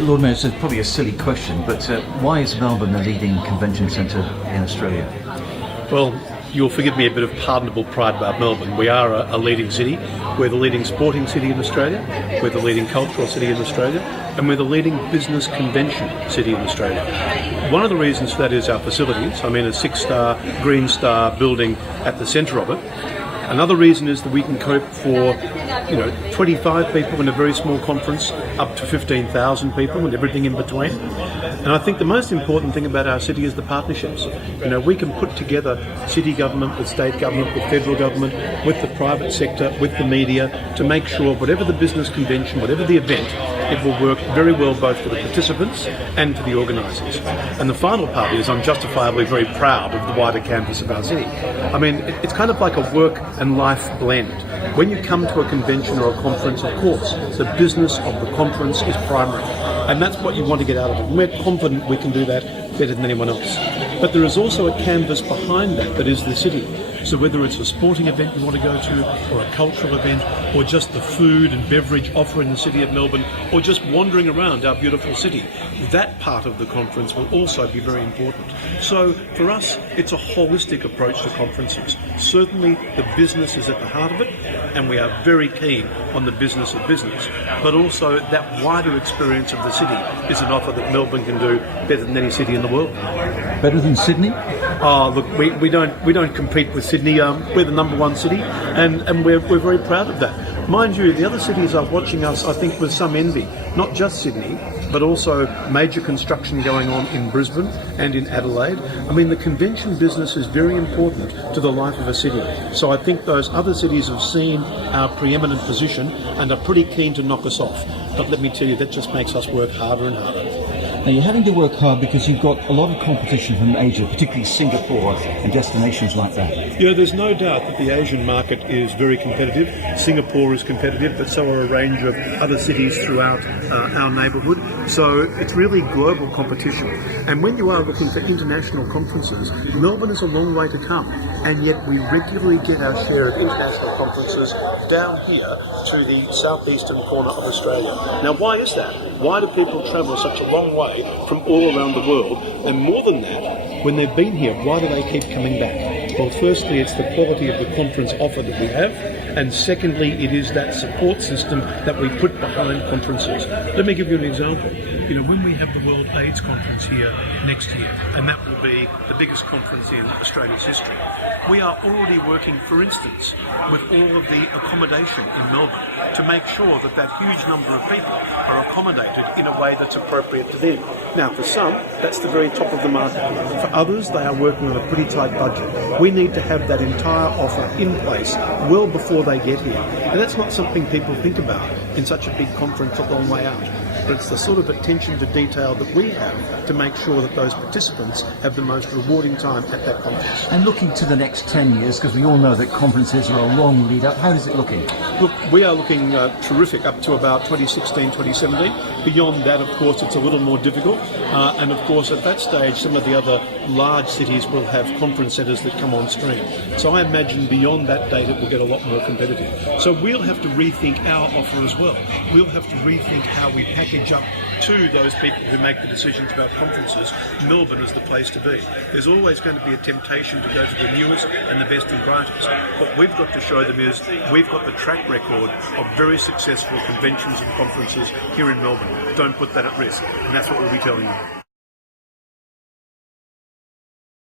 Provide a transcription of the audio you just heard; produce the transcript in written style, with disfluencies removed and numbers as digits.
Lord Mayor, it's probably a silly question, but why is Melbourne the leading convention centre in Australia? Well, you'll forgive me a bit of pardonable pride about Melbourne. We are a leading city. We're the leading sporting city in Australia. We're the leading cultural city in Australia. And we're the leading business convention city in Australia. One of the reasons for that is our facilities. I mean, a 6-star, Green Star building at the centre of it. Another reason is that we can cope for 25 people in a very small conference, up to 15,000 people and everything in between. And I think the most important thing about our city is the partnerships. We can put together city government with state government, with federal government, with the private sector, with the media, to make sure whatever the business convention, whatever the event, it will work very well both for the participants and for the organisers. And the final part is I'm justifiably very proud of the wider campus of our city. I mean, it's kind of like a work and life blend. When you come to a convention or a conference, of course, the business of the conference is primary. And that's what you want to get out of it. And we're confident we can do that better than anyone else. But there is also a canvas behind that is the city. So whether it's a sporting event you want to go to, or a cultural event, or just the food and beverage offer in the city of Melbourne, or just wandering around our beautiful city, that part of the conference will also be very important. So for us, it's a holistic approach to conferences. Certainly the business is at the heart of it, and we are very keen on the business of business. But also that wider experience of the city is an offer that Melbourne can do better than any city in the world. Better than Sydney? Oh, look, we don't compete with Sydney. We're the number one city, and we're very proud of that. Mind you, the other cities are watching us, I think, with some envy. Not just Sydney, but also major construction going on in Brisbane and in Adelaide. I mean, the convention business is very important to the life of a city. So I think those other cities have seen our preeminent position and are pretty keen to knock us off. But let me tell you, that just makes us work harder and harder. Now, you're having to work hard because you've got a lot of competition from Asia, particularly Singapore and destinations like that. Yeah, there's no doubt that the Asian market is very competitive. Singapore is competitive, but so are a range of other cities throughout our neighbourhood. So it's really global competition. And when you are looking for international conferences, Melbourne is a long way to come. And yet we regularly get our share of international conferences down here to the southeastern corner of Australia. Now, why is that? Why do people travel such a long way from all around the world? And more than that, when they've been here, why do they keep coming back? Well, firstly, it's the quality of the conference offer that we have, and secondly, it is that support system that we put behind conferences. Let me give you an example. When we have the World AIDS Conference here next year, and that will be the biggest conference in Australia's history, we are already working, for instance, with all of the accommodation in Melbourne to make sure that that huge number of people are accommodated in a way that's appropriate to them. Now, for some, that's the very top of the market. For others, they are working on a pretty tight budget. We need to have that entire offer in place well before they get here. And that's not something people think about in such a big conference a long way out. But it's the sort of attention to detail that we have to make sure that those participants have the most rewarding time at that conference. And looking to the next 10 years, because we all know that conferences are a long lead up, how is it looking? Look, we are looking terrific up to about 2016, 2017. Beyond that, of course, it's a little more difficult. And of course, at that stage, some of the other large cities will have conference centres that come on stream. So I imagine beyond that date, it will get a lot more competitive. So we'll have to rethink our offer as well. We'll have to rethink how we package up to those people who make the decisions about conferences. Melbourne is the place to be. There's always going to be a temptation to go to the newest and the best and brightest. What we've got to show them is we've got the track record of very successful conventions and conferences here in Melbourne. Don't put that at risk, and that's what we'll be telling them.